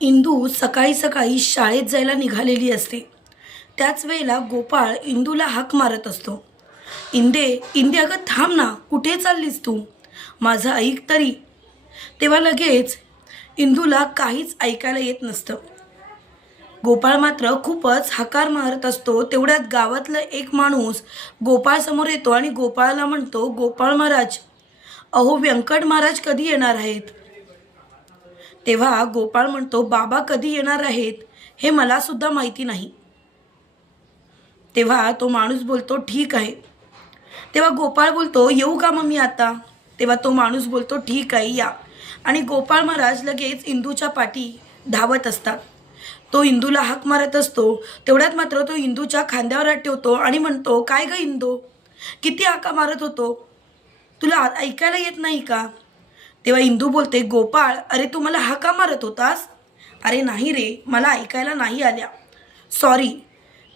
इंदू सकाळी सकाळी शाळेत जायला निघालेली असते. त्याच वेळेला गोपाळ इंदूला हाक मारत असतो. इंदे इंदे अगं थांब ना कुठे चाललीस तू? माझं ऐक तरी. तेव्हा लगेच इंदूला काहीच ऐकायला येत नसतं. गोपाळ मात्र खूपच हकार मारत असतो. तेवढ्यात गावातलं एक माणूस गोपाळसमोर येतो आणि गोपाळला म्हणतो गोपाळ महाराज अहो व्यंकट महाराज कधी येणार आहेत? तेव्हा गोपाळ म्हणतो बाबा कधी येणार आहेत? हे मला सुद्धा माहिती नाही. तेव्हा तो माणूस बोलतो ठीक आहे. तेव्हा गोपाळ बोलतो येऊ का मग मी आता? तेव्हा तो माणूस बोलतो ठीक आहे या. आणि गोपाळ महाराज लगेच इंदूच्या पाठी धावत असतात. तो इंदूला हाक मारत असतो. तेवढ्यात मात्र तो इंदूच्या खांद्यावर ठेवतो आणि म्हणतो काय ग इंदू? किती हाका मारत होतो? तुला ऐकायला येत नाही का? तेव्हा इंदू बोलते गोपाळ अरे तू मला हाका मारत होतास. अरे नाही रे मला ऐकायला नाही आल्या. सॉरी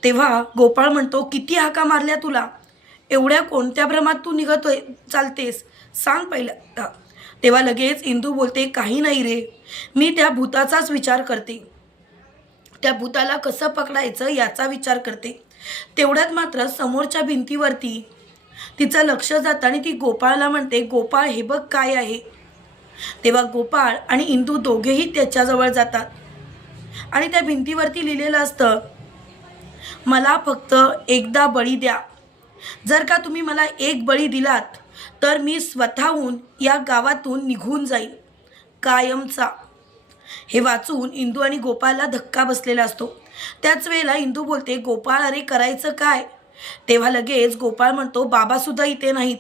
तेव्हा गोपाळ म्हणतो किती हाका मारल्या तुला? एवढ्या कोणत्या भ्रमात तू निघतोय? चालतेस सांग पहिल्या तेव्हा लगेच इंदू बोलते काही नाही रे मी त्या भूताचाच विचार करते. त्या भूताला कसं पकडायचं याचा विचार करते. तेवढ्यात मात्र समोरच्या भिंतीवरती तिचं लक्ष जातं आणि ती गोपाळला म्हणते गोपाळ हे बघ काय आहे. तेव्हा गोपाळ आणि इंदू दोघेही त्याच्याजवळ जातात. आणि त्या भिंतीवरती लिहिलेलं असतं मला फक्त एकदा बळी द्या. जर का तुम्ही मला एक बळी दिलात तर मी स्वतःहून या गावातून निघून जाईन. कायमचा. हे वाचून इंदू आणि गोपाळला धक्का बसलेला असतो. त्याच वेळेला इंदू बोलते गोपाळ अरे करायचं काय? तेव्हा लगेच गोपाळ म्हणतो बाबासुद्धा इथे नाहीत.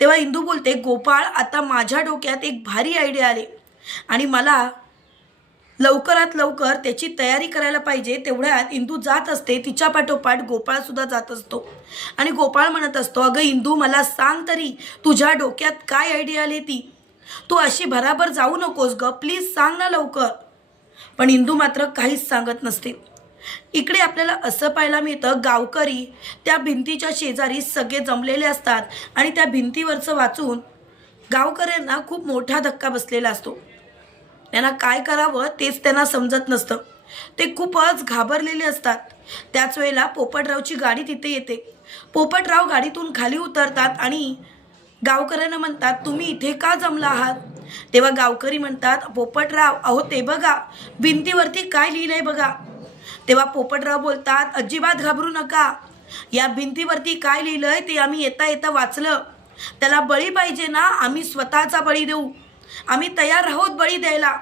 तेव्हा इंदू बोलते गोपाळ आता माझ्या डोक्यात एक भारी आयडिया आले आणि मला लवकरात लवकर त्याची तयारी करायला पाहिजे. तेवढ्यात इंदू जात असते तिच्या पाठोपाठ गोपाळसुद्धा जात असतो आणि गोपाळ म्हणत असतो अगं इंदू मला सांग तरी तुझ्या डोक्यात काय आयडिया आली ती? तू अशी भराभर जाऊ नकोस ग प्लीज सांग ना लवकर. पण इंदू मात्र काहीच सांगत नसते. इकडे आपल्याला असं पाहायला मिळतं गावकरी त्या भिंतीच्या शेजारी सगळे जमलेले असतात आणि त्या भिंतीवरचं वाचून गावकऱ्यांना खूप मोठा धक्का बसलेला असतो. त्यांना काय करावं तेच त्यांना समजत नसतं. ते खूपच घाबरलेले असतात. त्याच वेळेला पोपटरावची गाडी तिथे येते. पोपटराव गाडीतून खाली उतरतात आणि गावकऱ्यांना म्हणतात तुम्ही इथे का जमला आहात? तेव्हा गावकरी म्हणतात पोपटराव अहो ते बघा. भिंतीवरती काय लिहिलंय बघा. तेव्हा पोपटराव बोलतात अजिबात घाबरू नका. या भिंतीवरती काय लिहिलंय ते आम्ही येता येता वाचलं. त्याला बळी पाहिजे ना आम्ही स्वतःचा बळी देऊ. आम्ही तयार आहोत बळी द्यायला.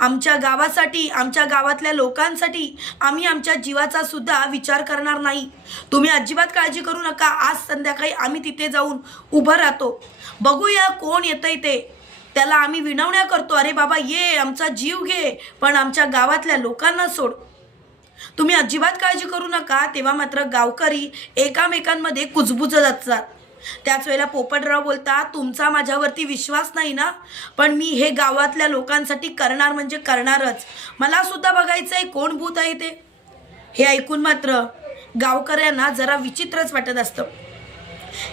आमच्या गावासाठी आमच्या गावातल्या लोकांसाठी आम्ही आमच्या जीवाचा सुद्धा विचार करणार नाही. तुम्ही अजिबात काळजी करू नका. आज संध्याकाळी आम्ही तिथे जाऊन उभं राहतो. बघूया कोण येतंय ते. त्याला आम्ही विनवण्या करतो. अरे बाबा ये आमचा जीव घे पण आमच्या गावातल्या लोकांना सोड. तुम्ही अजिबात काळजी करू नका तेव्हा मात्र गावकरी एकामेकांमध्ये कुजबुजत असतात. त्याच वेळेला पोपटराव बोलता तुमचा माझ्यावरती विश्वास नाही ना? पण मी हे गावातल्या लोकांसाठी करणार म्हणजे करणारच. मला सुद्धा बघायचं आहे कोण भूत आहे ते. हे ऐकून मात्र गावकऱ्यांना जरा विचित्रच वाटत असतं.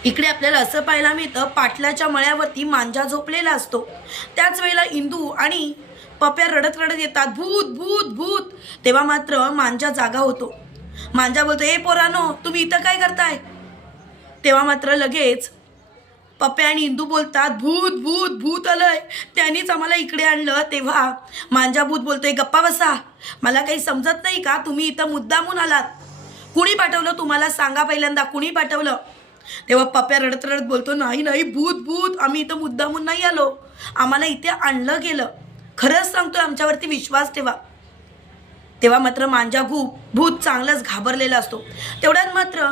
इकडे आपल्याला असं पाहायला मिळतं पाटलाच्या मळ्यावरती मांजा झोपलेला असतो. त्याच वेळेला इंदू आणि पप्या रडत रडत येतात भूत भूत भूत. तेव्हा मात्र मांजा जागा होतो. मांजा बोलतो ए पोरानो तुम्ही इथं काय करताय? तेव्हा मात्र लगेच पप्या आणि इंदू बोलतात भूत भूत भूत आलंय. त्यांनीच आम्हाला इकडे आणलं. तेव्हा मांजा भूत बोलतोय गप्पा बसा. मला काही समजत नाही का? तुम्ही इथं मुद्दामून आलात. कुणी पाठवलं तुम्हाला? सांगा पहिल्यांदा कुणी पाठवलं? तेव्हा पप्या रडत रडत बोलतो नाही नाही भूत भूत. आम्ही इथं मुद्दामून नाही आलो. आम्हाला इथे आणलं गेलं. खरंच सांगतोय आमच्यावरती विश्वास ठेवा. तेव्हा मात्र मांजा खूप भूत चांगलाच घाबरलेला असतो. तेवढ्यात मात्र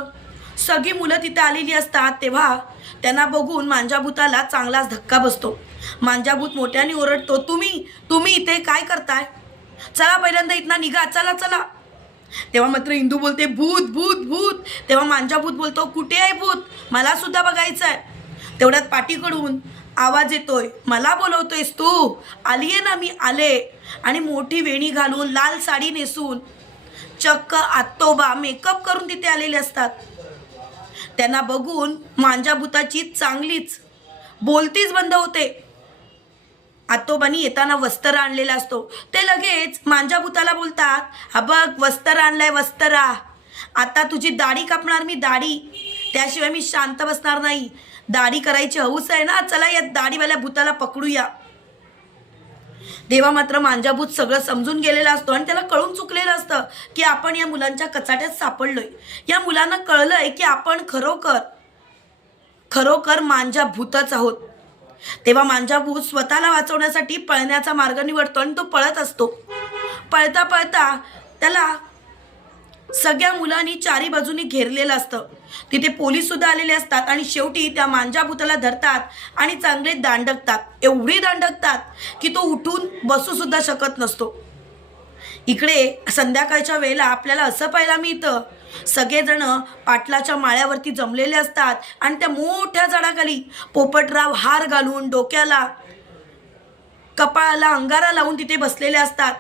सगळी मुलं तिथे आलेली असतात तेव्हा त्यांना बघून मांजाभूताला चांगलाच धक्का बसतो. मांजाभूत मोठ्याने ओरडतो तुम्ही तुम्ही इथे काय करताय? चला पहिल्यांदा इथनं निघा चला चला. तेव्हा मात्र इंदू बोलते भूत भूत भूत. तेव्हा मांजाभूत बोलतो कुठे आहे भूत? मला सुद्धा बघायचं आहे तेवढ्यात पाठीकडून आवाज येतोय. मला बोलवतोयस तू? आलीये ना मी आले. आणि मोठी वेणी घालून लाल साडी नेसून चक्क आत्तोबा मेकअप करून तिथे आलेले असतात. त्यांना बघून मांजाभूताची चांगलीच. बोलतीच बंद होते. आत्तोबानी येताना वस्त्र आणलेला असतो. ते लगेच मांजा भूताला बोलतात हा बघ वस्त्र आणलाय वस्त्रा आता तुझी दाढी कापणार मी दाढी. त्याशिवाय मी शांत बसणार नाही. दाढी करायची हौस आहे ना चला या दाढीवाल्या भूताला पकडूया. देवा मात्र मांजाभूत सगळं समजून गेलेला असतो आणि त्याला कळून चुकलेलं असतं की आपण या मुलांच्या कचाट्यात सापडलोय. या मुलांना कळलंय की आपण खरोखर खरोखर मांजा भूतच आहोत. तेव्हा मांजा भूत स्वतःला वाचवण्यासाठी पळण्याचा मार्ग निवडतो आणि तो पळत असतो. पळता पळता त्याला सगळ्या मुलांनी चारी बाजूनी घेरलेलं असतं. तिथे पोलीस सुद्धा आलेले असतात आणि शेवटी त्या मांजाभूताला धरतात आणि चांगले दांडकतात. एवढी दांडकतात की तो उठून बसू सुद्धा शकत नसतो. इकडे संध्याकाळच्या वेळेला आपल्याला असं पाहायला मिळतं सगळेजण पाटलाच्या माळ्यावरती जमलेले असतात आणि त्या मोठ्या झाडाखाली पोपटराव हार घालून डोक्याला कपाळाला अंगारा लावून तिथे बसलेले असतात.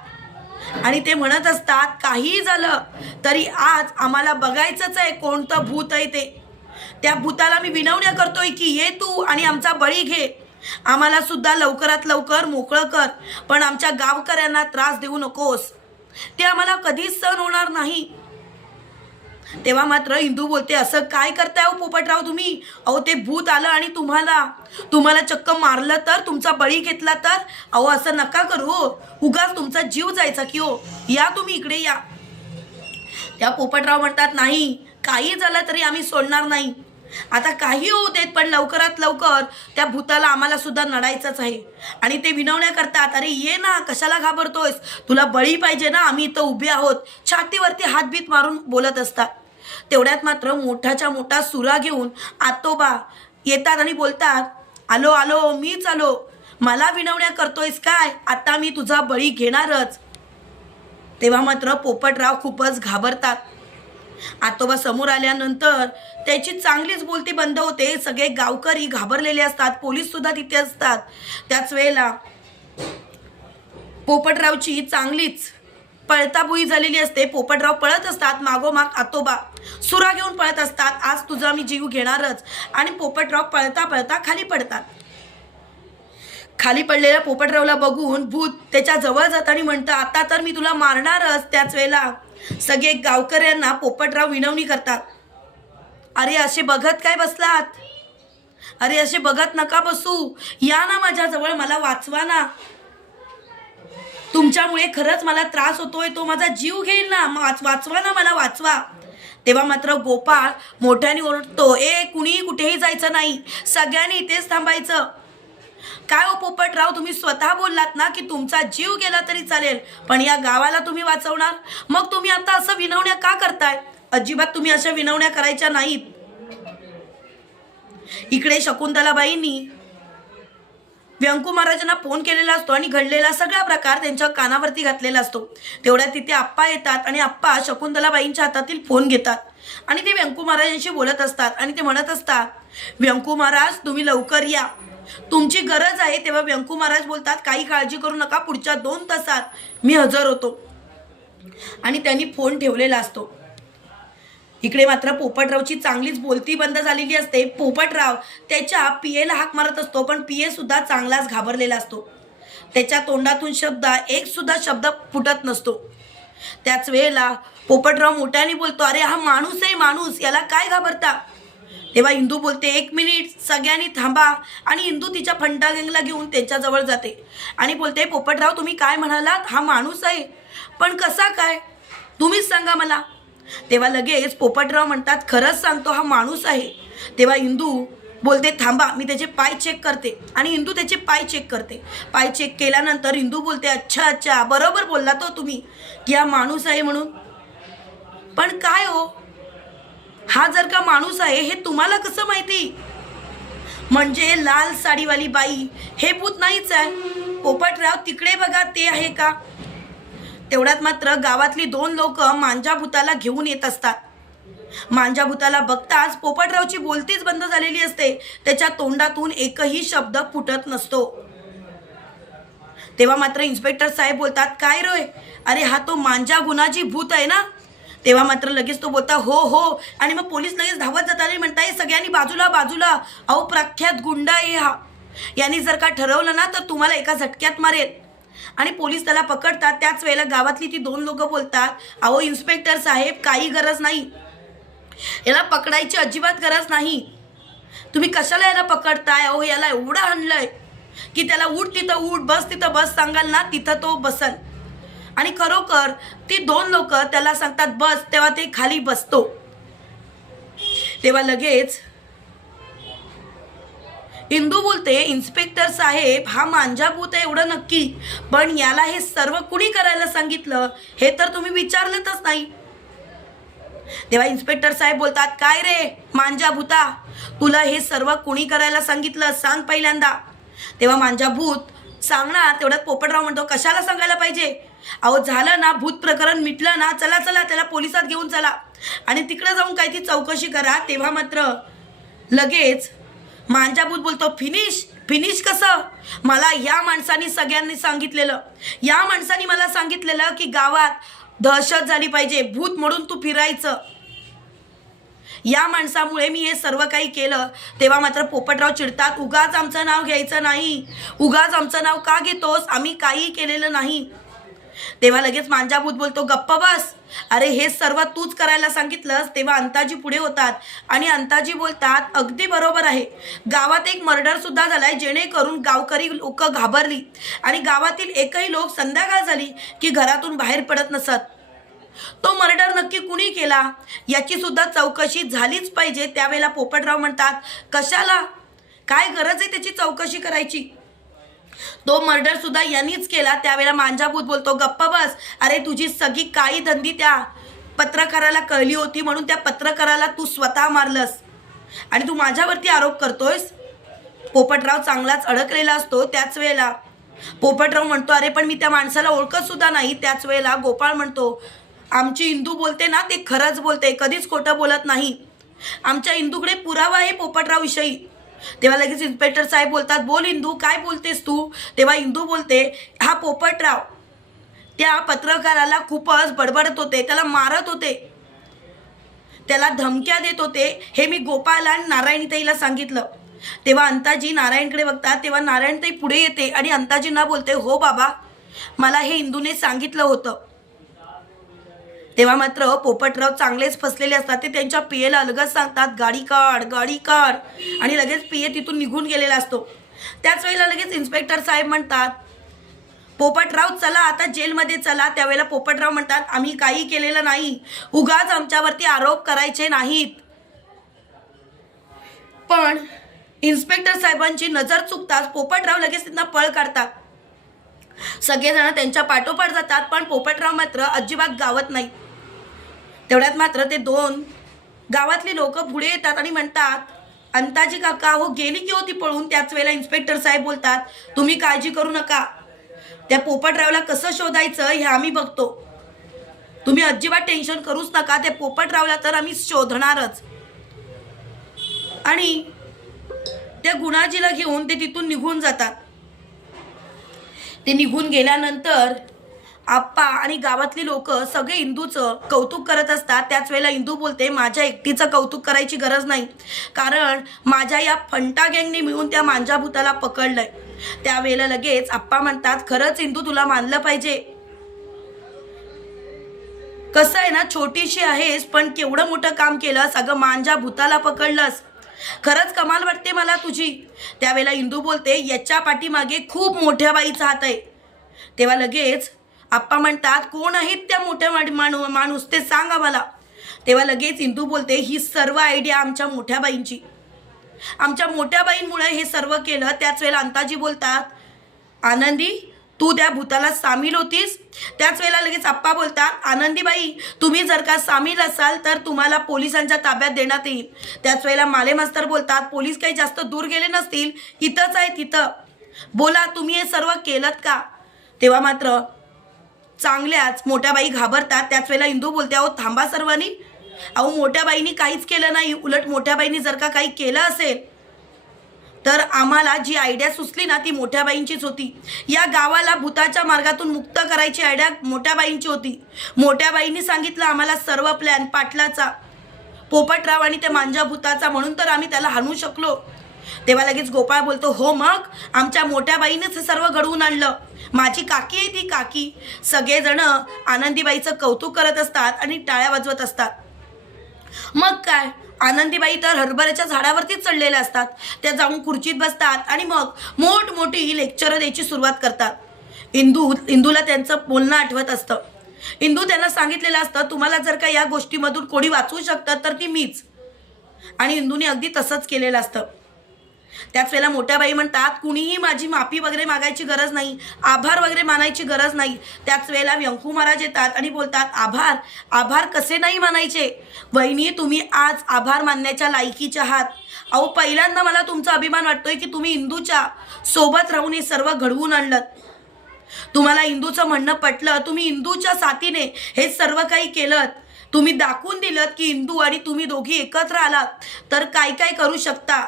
आणि ते म्हणत असतात काहीही झालं तरी आज आम्हाला बघायचंच आहे कोणतं भूत आहे ते. त्या भूताला मी विनवण्या करतोय की ये तू आणि आमचा बळी घे. आम्हाला सुद्धा लवकरात लवकर मोकळं कर पण आमच्या गावकऱ्यांना त्रास देऊ नकोस. ते आम्हाला कधीच सहन होणार नाही. तेव्हा मात्र इंदू बोलते असं काय करताय हो पोपटराव तुम्ही? अहो ते भूत आलं आणि तुम्हाला. तुम्हाला चक्क मारलं तर तुमचा बळी घेतला तर? अहो असं नका करू हो. उगाच तुमचा जीव जायचा की हो. या तुम्ही इकडे या. त्या पोपटराव म्हणतात नाही काही झालं तरी आम्ही सोडणार नाही. आता काही होऊ देत पण लवकरात लवकर त्या भूताला आम्हाला सुद्धा नडायचंच आहे. आणि ते विनवण्या करतात अरे ये ना कशाला घाबरतोयस? तुला बळी पाहिजे ना आम्ही इथं उभे आहोत. छातीवरती हातबीत मारून बोलत असतात. तेवढ्यात मात्र मोठाच्या मोठा सुरा घेऊन आतोबा येतात आणि बोलतात आलो आलो मीच आलो. मला विनवण्या करतोयस काय? आता मी तुझा बळी घेणारच. तेव्हा मात्र पोपटराव खूपच घाबरतात. आतोबा समोर आल्यानंतर त्याची चांगलीच बोलती बंद होते. सगळे गावकरी घाबरलेले असतात. पोलीस सुद्धा तिथे असतात. त्याच वेळेला पोपटरावची चांगलीच पळताबुई झालेली असते. पोपटराव पळत असतात. मागोमाग आतोबा सुरा घेऊन पळत असतात. आज तुझा मी जीव घेणारच. आणि पोपटराव पळता पळता खाली पडतात. खाली पडलेल्या पोपटरावला बघून भूत त्याच्याजवळ जाताना म्हणतं आता तर मी तुला मारणारच त्याच वेळेला. सगळे गावकऱ्यांना पोपटराव विनवणी करतात. अरे असे बघत काय बसलात? अरे असे बघत नका बसू. या ना माझ्याजवळ मला वाचवा ना. तुमच्यामुळे खरंच मला त्रास होतोय तो माझा जीव घेईल ना. वाच वाचवा ना मला वाचवा. तेव्हा मात्र गोपाळ मोठ्याने ओरडतो ए कुणीही कुठेही जायचं नाही. सगळ्यांनी इथेच थांबायचं. काय ओ पोपटराव तुम्ही स्वतः बोललात ना की तुमचा जीव गेला तरी चालेल पण या गावाला तुम्ही वाचवणार? मग तुम्ही आता असं विनवण्या का करताय? अजिबात तुम्ही अशा विनवण्या करायच्या नाहीत. इकडे शकुंतलाबाईंनी व्यंकू महाराजांना फोन केलेला असतो आणि घडलेला सगळा प्रकार त्यांच्या कानावरती घातलेला असतो. तेवढ्या तिथे आप्पा येतात आणि आप्पा शकुंतलाबाईंच्या हातातील फोन घेतात. आणि ते व्यंकू महाराजांशी बोलत असतात आणि ते म्हणत असतात व्यंकू महाराज तुम्ही लवकर या. तुमची गरज आहे तेव्हा व्यंकू महाराज बोलतात काही काळजी करू नका पुढच्या दोन तासात मी हजर होतो. आणि त्यांनी फोन ठेवलेला असतो. इकडे मात्र पोपटरावची चांगलीच बोलती बंद झालेली असते. पोपटराव त्याच्या पियेला हाक मारत असतो पण पिये सुद्धा चांगलाच घाबरलेला असतो. त्याच्या तोंडातून शब्द एक सुद्धा शब्द फुटत नसतो. त्याच वेळेला पोपटराव मोठ्याने बोलतो अरे हा माणूस आहे माणूस याला काय घाबरता? तेव्हा इंदू बोलते एक मिनिट सगळ्यांनी थांबा. आणि इंदू तिच्या फंटागंगला घेऊन त्यांच्याजवळ जाते. आणि बोलते पोपटराव तुम्ही काय म्हणालात? हा माणूस आहे. पण कसा काय? तुम्हीच सांगा मला. तेव्हा लगेच पोपटराव म्हणतात खरंच सांगतो हा माणूस आहे. तेव्हा इंदू बोलते थांबा मी त्याचे पाय चेक करते. आणि इंदू त्याचे पाय चेक करते. पाय चेक केल्यानंतर इंदू बोलते अच्छा अच्छा बरोबर बोलला तो तुम्ही की हा माणूस आहे म्हणून. पण काय हो? हा जर का माणूस आहे हे तुम्हाला कसं माहिती? म्हणजे लाल साडीवाली बाई हे भूत नाहीच आहे. पोपटराव तिकडे बघा ते आहे का? तेवढ्यात मात्र गावातली दोन लोक मांजा भूताला घेऊन येत असतात. मांजा भूताला बघताच पोपटरावची बोलतीच बंद झालेली असते. त्याच्या तोंडातून एकही शब्द फुटत नसतो. तेव्हा मात्र इन्स्पेक्टर साहेब बोलतात काय रोय? अरे हा तो मांजा गुणाजी भूत आहे ना? तेव्हा मात्र लगेच तो बोलता हो हो. आणि मग पोलीस लगेच धावत जाताना म्हणताय सगळ्यांनी बाजूला बाजूला. अहो प्रख्यात गुंडा आहे हा. यांनी जर का ठरवलं ना तर तुम्हाला एका झटक्यात मारेल. आणि पोलीस त्याला पकडतात. त्याच वेळेला गावातली ती दोन लोक बोलतात अहो इन्स्पेक्टर साहेब काही गरज नाही. याला पकडायची अजिबात गरज नाही. तुम्ही कशाला याला पकडताय? अहो याला एवढं आणलंय की त्याला उठ तिथं उठ. बस तिथं बस सांगाल ना तिथं तो बसल. आणि खरोखर ती दोन लोक त्याला सांगतात बस तेव्हा ते खाली बसतो. तेव्हा लगेच इंदू बोलते इन्स्पेक्टर साहेब हा मांजाभूत आहे एवढं नक्की पण याला हे सर्व कुणी करायला सांगितलं हे तर तुम्ही विचारलंच नाही. तेव्हा इन्स्पेक्टर साहेब बोलतात काय रे मांजाभूता तुला हे सर्व कुणी करायला सांगितलं सांग पहिल्यांदा. तेव्हा मांजाभूत सांगणार तेवढ्यात पोपटराव म्हणतो कशाला सांगायला पाहिजे? अहो झालं ना भूत प्रकरण मिटलं ना चला चला त्याला पोलिसात घेऊन चला. आणि तिकडे जाऊन काही ती चौकशी करा तेव्हा मात्र लगेच मांजाभूत बोलतो फिनिश फिनिश कसं? मला या माणसानी सगळ्यांनी सांगितलेलं. या माणसानी मला सांगितलेलं की गावात दहशत झाली पाहिजे भूत म्हणून तू फिरायचं. या माणसामुळे मी हे सर्व काही केलं. तेव्हा मात्र पोपटराव चिडतात उगाच आमचं नाव घ्यायचं नाही. उगाच आमचं नाव का घेतोस? आम्ही काही केलेलं नाही. तेव्हा लगेच मांजाभूत बोलतो गप्पा बस. अरे हे सर्व तूच करायला सांगितलंस. तेव्हा अंताजी पुढे होतात आणि अंताजी बोलतात अगदी बरोबर आहे. गावात एक मर्डर सुद्धा झालाय जेणेकरून गावकरी लोक घाबरली आणि गावातील एकही लोक संध्याकाळ झाली की घरातून बाहेर पडत नसत. तो मर्डर नक्की कुणी केला? याची सुद्धा चौकशी झालीच पाहिजे. त्यावेळेला पोपटराव म्हणतात कशाला? काय गरज आहे त्याची चौकशी करायची? तो मर्डर सुद्धा यांनीच केला. त्यावेळेला मांजाभूत बोलतो गप्प बस. अरे तुझी सगळी काळी धंदी त्या पत्रकाराला कळली होती म्हणून त्या पत्रकाराला तू स्वतः मारलंस. आणि तू माझ्यावरती आरोप करतोयस? पोपटराव चांगलाच अडकलेला असतो त्याच वेळेला. पोपटराव म्हणतो अरे पण मी त्या माणसाला ओळखत सुद्धा नाही. त्याच वेळेला गोपाळ म्हणतो आमची इंदू बोलते ना ते खरंच बोलते. कधीच खोटं बोलत नाही. आमच्या इंदूकडे पुरावा आहे पोपटरावविषयी. तेव्हा लगेच इन्स्पेक्टर साहेब बोलतात बोल इंदू काय बोलतेस तू? तेव्हा इंदू बोलते हा पोपटराव त्या पत्रकाराला खूपच बडबडत होते त्याला मारत होते. त्याला धमक्या देत होते. हे मी गोपाल आणि नारायणीताईला सांगितलं. तेव्हा अंताजी नारायणकडे बघतात तेव्हा नारायणताई पुढे येते आणि अंताजींना बोलते हो बाबा मला हे इंदूने सांगितलं होतं. तेव्हा मात्र पोपटराव चांगलेच फसलेले असतात. ते त्यांच्या पियेला अलगच सांगतात गाडी काढ गाडी काढ. आणि लगेच पिये तिथून निघून गेलेला असतो. त्याच वेळेला लगेच इन्स्पेक्टर साहेब म्हणतात पोपटराव चला आता जेलमध्ये चला. त्यावेळेला पोपटराव म्हणतात आम्ही काही केलेलं नाही. उगाच आमच्यावरती आरोप करायचे नाहीत. पण इन्स्पेक्टर साहेबांची नजर चुकताच पोपटराव लगेच त्यांना पळ काढतात. सगळेजण त्यांच्या पाठोपाठ जातात पण पोपटराव मात्र अजिबात गावत नाही तेवढ्यात मात्र ते दोन गावातली लोक पुढे येतात आणि म्हणतात अंताजी काका हो गेली की होती पळून? त्याच वेळेला इन्स्पेक्टर साहेब बोलतात तुम्ही काळजी करू नका. त्या पोपटरावला कसं शोधायचं हे आम्ही बघतो. तुम्ही अजिबात टेन्शन करूच नका त्या पोपटरावला तर आम्ही शोधणारच. आणि त्या गुणाजीला घेऊन ते तिथून निघून जातात. ते निघून गेल्यानंतर आप्पा आणि गावातली लोक सगळे इंदूचं कौतुक करत असतात. त्याच वेळेला इंदू बोलते माझ्या एकटीचं कौतुक करायची गरज नाही. कारण माझ्या या फंटा गँगने मिळून त्या मांजाभूताला पकडलंय. त्यावेळेला लगेच आप्पा म्हणतात खरंच इंदू तुला मानलं पाहिजे. कसं आहे ना छोटीशी आहेस पण केवढं मोठं काम केलं सगळं मांजा भूताला पकडलंस. खरंच कमाल वाटते मला तुझी. त्यावेळेला इंदू बोलते याच्या पाठीमागे खूप मोठ्या बाईचा हात आहे तेव्हा लगेच आप्पा म्हणतात कोण आहेत त्या मोठ्या माणू माणूस ते सांग आम्हाला तेव्हा लगेच इंदू बोलते ही सर्व आयडिया आमच्या मोठ्या बाईंची. आमच्या मोठ्या बाईंमुळे हे सर्व केलं त्याच वेळेला अंताजी बोलतात आनंदी तू त्या भूताला सामील होतीस. त्याच वेळेला लगेच आप्पा बोलतात आनंदीबाई तुम्ही जर का सामील असाल तर तुम्हाला पोलिसांच्या ताब्यात देण्यात येईल. त्याच वेळेला माले मास्तर बोलतात पोलीस काही जास्त दूर गेले नसतील इथंच आहे तिथं. बोला तुम्ही हे सर्व केलं का? तेव्हा मात्र चांगल्याच मोठ्या बाई घाबरतात. त्याच वेळेला इंदू बोलते अहो थांबा सर्वांनी. अहो मोठ्या बाईनी काहीच केलं नाही. उलट मोठ्या बाईनी जर का काही केलं असेल तर आम्हाला जी आयडिया सुचली ना ती मोठ्या बाईंचीच होती. या गावाला भूताच्या मार्गातून मुक्त करायची आयडिया मोठ्या बाईंची होती. मोठ्या बाईंनी सांगितलं आम्हाला सर्व प्लॅन पाटलाचा पोपटराव आणि त्या मांजा भूताचा म्हणून तर आम्ही त्याला हाणू शकलो. तेव्हा लगेच गोपाळ बोलतो हो मग आमच्या मोठ्या बाईनेच हे सर्व घडवून आणलं. माझी काकी आहे ती काकी. सगळेजण आनंदीबाईचं कौतुक करत असतात आणि टाळ्या वाजवत असतात. मग काय? आनंदीबाई तर हरभऱ्याच्या झाडावरतीच चढलेल्या असतात. त्या जाऊन खुर्चीत बसतात आणि मग मोठमोठी लेक्चरं द्यायची सुरुवात करतात. इंदू इंदूला त्यांचं बोलणं आठवत असतं. इंदू त्यांना सांगितलेलं असतं तुम्हाला जर का या गोष्टीमधून कोणी वाचवू शकतं तर ती मीच. आणि इंदूने अगदी तसंच केलेलं असतं. त्याच वेळेला मोठ्या बाई म्हणतात कुणीही माझी माफी वगैरे मागायची गरज नाही आभार वगैरे मानायची गरज नाही. त्याच वेळेला व्यंकू महाराज येतात आणि बोलतात आभार आभार कसे नाही मानायचे? वहिनी तुम्ही आज आभार मानण्याच्या लायकीच्या आहात. अहो पहिल्यांदा मला तुमचा अभिमान वाटतोय की तुम्ही इंदूच्या सोबत राहून हे सर्व घडवून आणलं. तुम्हाला इंदूचं म्हणणं पटलं तुम्ही इंदूच्या साथीने हे सर्व काही केलं. तुम्ही दाखवून दिलं की इंदू आणि तुम्ही दोघी एकत्र आलात. तर काय काय करू शकता?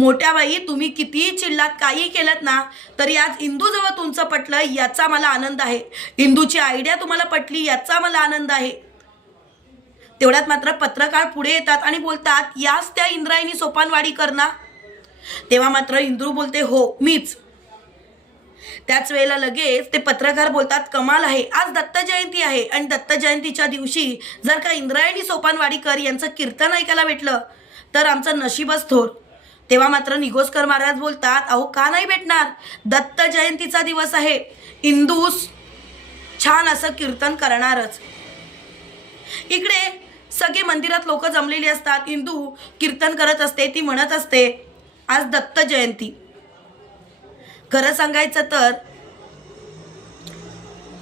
मोठ्या बाई तुम्ही कितीही चिल्लात काही केलं ना तरी आज इंदूजवळ तुमचं पटलं याचा मला आनंद आहे. इंदूची आयडिया तुम्हाला पटली याचा मला आनंद आहे. तेवढ्यात मात्र पत्रकार पुढे येतात आणि बोलतात याच त्या इंद्रायणी सोपानवाडी करना तेव्हा मात्र इंद्रू बोलते हो मीच. त्याच वेळेला लगेच ते पत्रकार बोलतात कमाल आहे आज दत्त जयंती आहे. आणि दत्त जयंतीच्या दिवशी जर का इंद्रायणी सोपानवाडीकर यांचं कीर्तन ऐकायला भेटलं तर आमचं नशीबच थोर. तेव्हा मात्र निघोसकर महाराज बोलतात अहो का नाही भेटणार? दत्त जयंतीचा दिवस आहे. इंदूस छान असं कीर्तन करणारच. इकडे सगळे मंदिरात लोक जमलेली असतात. इंदू कीर्तन करत असते ती म्हणत असते आज दत्त जयंती. खरं सांगायचं तर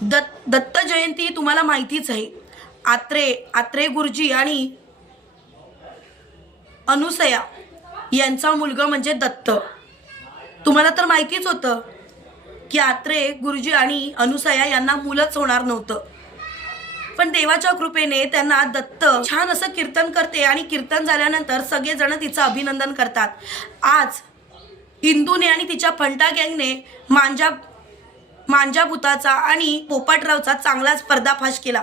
दत् दत्त जयंती ही तुम्हाला माहितीच आहे. आत्रे आत्रे गुरुजी आणि अनुसया यांचा मुलगा म्हणजे दत्त. तुम्हाला तर माहितीच होतं की आत्रे गुरुजी आणि अनुसया यांना मुलंच होणार नव्हतं. पण देवाच्या कृपेने त्यांना दत्त छान असं कीर्तन करते आणि कीर्तन झाल्यानंतर सगळेजण तिचं अभिनंदन करतात. आज इंदूने आणि तिच्या फंटा गँगने मांजा मांजाभूताचा आणि पोपटरावचा चांगलाच पर्दाफाश केला.